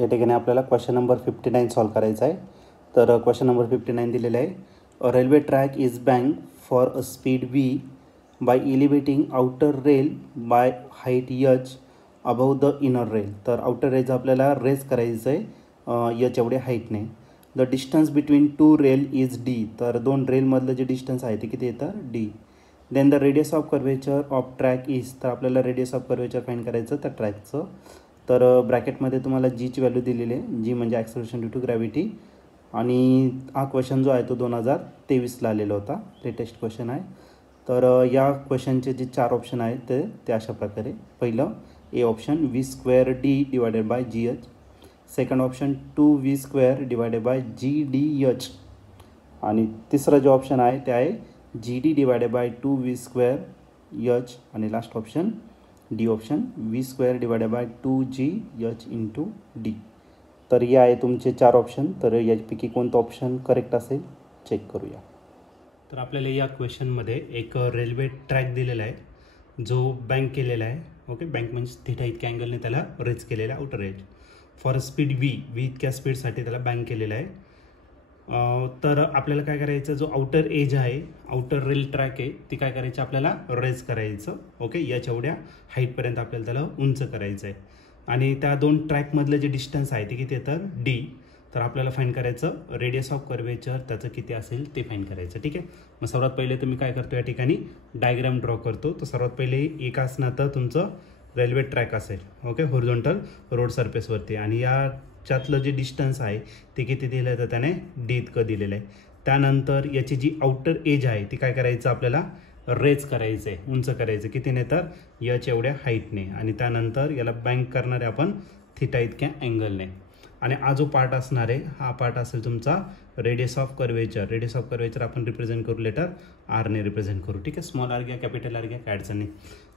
या ठिकाणी आपल्याला क्वेश्चन नंबर 59 सॉल्व करायचा आहे. तर क्वेश्चन नंबर 59 दिलेला आहे. A railway track is bank for a speed v by elevating outer rail by height h above the inner rail. तर आउटर रेलचं आपल्याला रेज करायचं आहे h एवढे हाईटने. The distance between two rail is d. तर दोन रेलमधलं जे डिस्टन्स आहे ते किती येतं d. Then the radius of curvature of track is. तर आपल्याला रेडियस ऑफ कर्वेचर फाइंड करायचं त्या ट्रॅकचं. तर ब्रॅकेटमध्ये तुम्हाला जीची व्हॅल्यू दिलेली आहे. जी म्हणजे ॲक्सलरेशन ड्यू टू ग्रॅव्हिटी. आणि हा क्वेश्चन जो आहे तो 2023ला आलेला होता. लेटेस्ट क्वेश्चन आहे. तर या क्वेश्चनचे जे 4 ऑप्शन आहेत ते अशा प्रकारे. पहिलं A option v² divided by gh. Second option 2v² divided by gdh. आणि तिसरं जे ऑप्शन आहे ते आहे gd डिवायडेड बाय 2v²h. आणि last option D option v² divided by 2gh into D. तर हे आहे तुमचे 4 ऑप्शन. तर यापैकी कोणतं ऑप्शन करेक्ट असेल चेक करूया. तर आपल्याला या क्वेश्चनमध्ये एक रेल्वे ट्रॅक दिलेला आहे जो बँक केलेला आहे. ओके, बँक म्हणजे थिटा इतक्या अँगलने त्याला रेज केलेला आहे outer age for speed v इतक्या स्पीडसाठी त्याला बँक केलेला आहे. तर आपल्याला काय करायचं, जो आउटर एज आहे आउटर रेल ट्रॅक आहे ती काय करायची आपल्याला रेज करायचं. ओके, याच्या एवढ्या हाईटपर्यंत आपल्याला त्याला उंच करायचं आहे. आणि त्या दोन ट्रॅकमधलं जे डिस्टन्स आहे ते किती येतं d. तर आपल्याला फाइंड करायचं रेडियस ऑफ कर्वेचर त्याचं किती असेल ते फाइंड करायचं. ठीक आहे, मग सर्वात पहिले तुम्ही काय करतो या ठिकाणी डायग्राम ड्रॉ करतो. तर सर्वात पहिले एक असणार तर तुमचं रेल्वे ट्रॅक असेल. ओके, हॉरिझॉन्टल रोड सरफेसवरती. आणि याच्यातलं जे डिस्टन्स आहे ते किती दिलं आहे तर त्याने d इतकं दिलेलं आहे. त्यानंतर याची जी आउटर एज आहे ती काय करायचं आपल्याला रेज करायचं आहे, उंच करायचं. कितीने तर h एवढ्या हाईटने. आणि त्यानंतर याला बँक करणारे आपण थिटा इतक्या अँगलने. आणि हा जो पार्ट असणार आहे हा पार्ट असेल तुमचा radius of curvature. Radius of curvature आपण रिप्रेझेंट करू लेटर आरने रिप्रेझेंट करू. ठीक आहे, स्मॉल आर घ्या कॅपिटल आर घ्या काय अडचण नाही.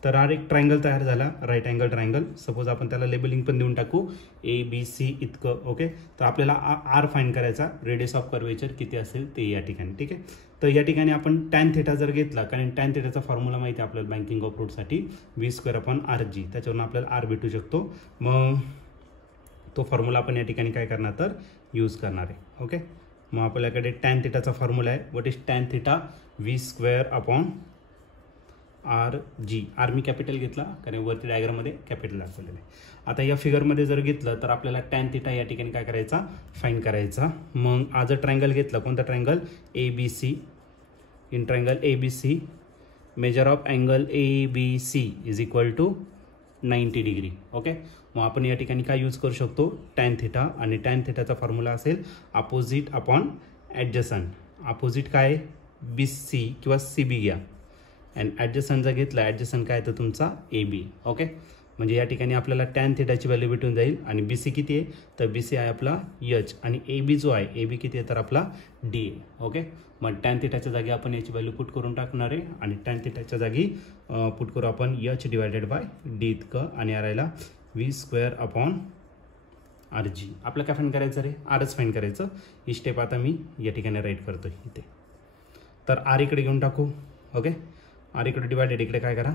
तर हा एक ट्रायंगल तयार झाला, राईट अँगल ट्रायंगल. सपोज आपण त्याला लेबलिंग पण देऊन टाकू ABC इतकं. ओके, तर आपल्याला आर फाइंड करायचा, रेडियस ऑफ कर्वेचर किती असेल ते या ठिकाणी. ठीक आहे, तर या ठिकाणी आपण टॅन थिटा जर घेतला, कारण टॅन थिटाचा फॉर्म्युला माहिती आहे आपल्याला बँकिंग ऑफ रोडसाठी v²/rg. त्याच्यावरून आपल्याला आर भेटू शकतो. मग तो फॉर्म्युला आपण या ठिकाणी काय करणार तर यूज करणार आहे. ओके, मग आपल्याकडे टॅन थिटाचा फॉर्म्युला आहे. What is tan theta v²/rg. R मी कॅपिटल घेतला कारण वरती डायग्राममध्ये कॅपिटल दाखवलेलं आहे. आता या फिगरमध्ये जर घेतलं तर आपल्याला टॅन थिटा या ठिकाणी काय करायचा फाइंड करायचा. मग आज जर ट्रायंगल घेतला, कोणता triangle ABC. In triangle ABC measure of angle ABC is equal to 90 डिग्री. ओके, मग आपण या ठिकाणी काय यूज करू शकतो टॅन थिटा. आणि टॅन थिटाचा फॉर्म्युला असेल अपोजिट अपॉन ॲडजसंट. अपोजिट काय BC किंवा CB घ्या. अँड ॲडजसंट जर घेतला, ॲडजसंट काय तर तुमचा AB. ओके, म्हणजे या ठिकाणी आपल्याला टॅन थिटाची व्हॅल्यू भेटून जाईल. आणि BC किती आहे तर BC आहे आपला h. आणि AB जो आहे AB किती आहे तर आपला D आहे. ओके, मग टॅन थिटाच्या जागी आपण याची व्हॅल्यू पुट करून टाकणार आहे. आणि टॅन थिटाच्या जागी पुट करू आपण h डिवायडेड बाय d इतकं. आणि राहिला v²/rg. आपलं काय फाइंड करायचं रे, आरच फाइंड करायचं. ही स्टेप आता मी या ठिकाणी राईट करतो इथे. तर आर इकडे घेऊन टाकू. ओके, आर इकडे डिवायडेड, इकडे काय करा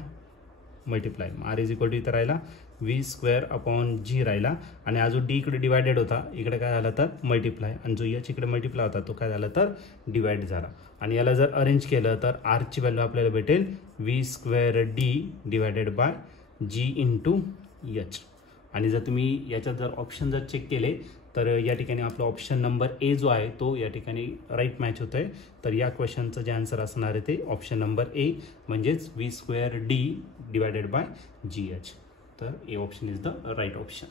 multiply. R is equal to इथं राहिला v²/g राहिला. आणि हा जो d इकडे डिवायडेड होता इकडे काय झाला तर मल्टिप्लाय. आणि जो h इकडे मल्टिप्लाय होता तो काय झाला तर डिवाइड झाला. आणि याला जर अरेंज केलं तर आरची व्हॅल्यू आपल्याला भेटेल v²d divided by g into h. आणि जर तुम्ही याच्यात जर ऑप्शन जर चेक केले तर या ठिकाणी आपला ऑप्शन नंबर ए जो आहे तो या ठिकाणी राईट मॅच होत आहे. तर या क्वेश्चनचं जे आन्सर असणार आहे ते ऑप्शन नंबर ए म्हणजेच v²d डिवायडेड बाय gh. तर A option is the right option.